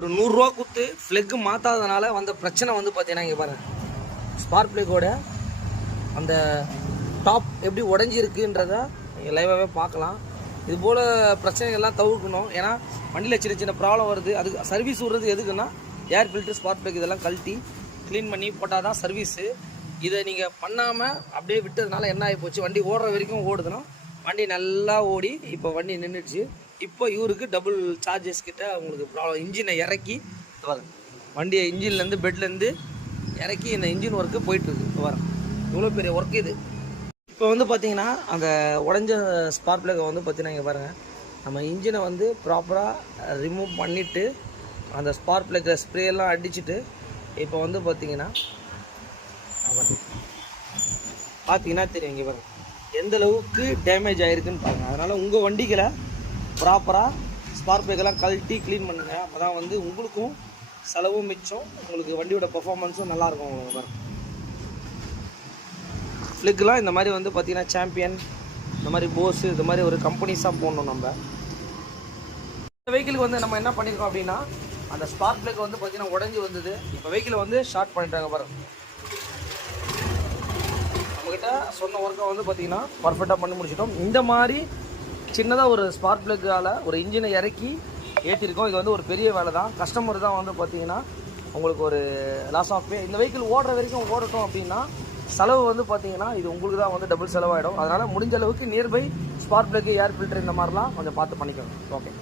ஒரு 100 ரூபா கொடுத்து ஃப்ளெக்கு மாற்றாதனால வந்த பிரச்சனை வந்து பார்த்தீங்கன்னா இங்கே பாருங்கள், ஸ்பார்க் ப்ளக்கோட அந்த டாப் எப்படி உடஞ்சிருக்குன்றத நீங்கள் லைவாகவே பார்க்கலாம். இது போல் பிரச்சனைகள்லாம் தவிர்க்கணும். ஏன்னா வண்டியில் சின்ன சின்ன ப்ராப்ளம் வருது. அதுக்கு சர்வீஸ் விடுறது எதுக்குன்னா ஏர் ஃபில்ட்ரு, ஸ்பார்க் ப்ளக் இதெல்லாம் கழட்டி க்ளீன் பண்ணி போட்டால் தான் சர்வீஸு. இதை நீங்கள் பண்ணாமல் அப்படியே விட்டதுனால என்ன ஆகி போச்சு, வண்டி ஓடுற வரைக்கும் ஓடுதுன்னா வண்டி நல்லா ஓடி இப்போ வண்டி நின்றுடுச்சு. இப்போ இவருக்கு டபுள் சார்ஜஸ் கிட்ட உங்களுக்கு ப்ராப்ளம். இன்ஜினை இறக்கி வரும், வண்டியை இன்ஜின்லேருந்து பெட்லேருந்து இறக்கி இந்த இன்ஜின் ஒர்க்கு போயிட்டுருக்கு வரும். இவ்வளோ பெரிய ஒர்க் இது. இப்போ வந்து பார்த்திங்கன்னா அந்த உடஞ்ச ஸ்பார்க் ப்ளக்கை வந்து பார்த்திங்கன்னா இங்கே பாருங்கள், நம்ம இன்ஜினை வந்து ப்ராப்பராக ரிமூவ் பண்ணிவிட்டு அந்த ஸ்பார்க் ப்ளக்கில் ஸ்ப்ரேலாம் அடிச்சுட்டு இப்போ வந்து பார்த்திங்கன்னா தெரியும் இங்கே பாருங்கள் எந்த அளவுக்கு டேமேஜ் ஆகிருக்குன்னு பாருங்கள். அதனால் உங்கள் வண்டிகளை ப்ராப்பராக ஸ்பார்க் ப்ளக்கெல்லாம் கழட்டி க்ளீன் பண்ணுங்கள். அப்போ தான் வந்து உங்களுக்கும் செலவும் மிச்சம், உங்களுக்கு வண்டியோட பர்ஃபார்மன்ஸும் நல்லாயிருக்கும். உங்களுக்கு பாருங்கள் ஃப்ளிக்கெலாம் இந்த மாதிரி வந்து பார்த்திங்கன்னா சாம்பியன், இந்த மாதிரி போஸு, இது மாதிரி ஒரு கம்பெனிஸாக போடணும். நம்ம இந்த வெஹிக்கிளுக்கு வந்து நம்ம என்ன பண்ணியிருக்கோம் அப்படின்னா, அந்த ஸ்பார்க் ப்ளக் வந்து பார்த்திங்கன்னா உடஞ்சி வந்தது. இப்போ வெஹிக்கிளை வந்து ஷார்ட் பண்ணிட்டாங்க பாருங்கள். நம்மக்கிட்ட சொன்ன ஒர்க்கை வந்து பார்த்திங்கன்னா பர்ஃபெக்டாக பண்ணி முடிச்சிட்டோம். இந்த மாதிரி சின்னதாக ஒரு ஸ்பார்க் ப்ளக்கால் ஒரு இன்ஜினை இறக்கி ஏற்றிருக்கோம். இது வந்து ஒரு பெரிய வேலை தான். கஸ்டமர் தான் வந்து பார்த்திங்கன்னா உங்களுக்கு ஒரு லாஸ் ஆஃப் பே. இந்த வெஹிக்கிள் ஓடுற வரைக்கும் ஓடட்டும் அப்படின்னா செலவு வந்து பார்த்திங்கன்னா இது உங்களுக்கு தான் வந்து டபுள் செலவாகிடும். அதனால் முடிஞ்ச அளவுக்கு nearby spark plug, air filter இந்த மாதிரிலாம் கொஞ்சம் பார்த்து பண்ணிக்கோங்க. ஓகே.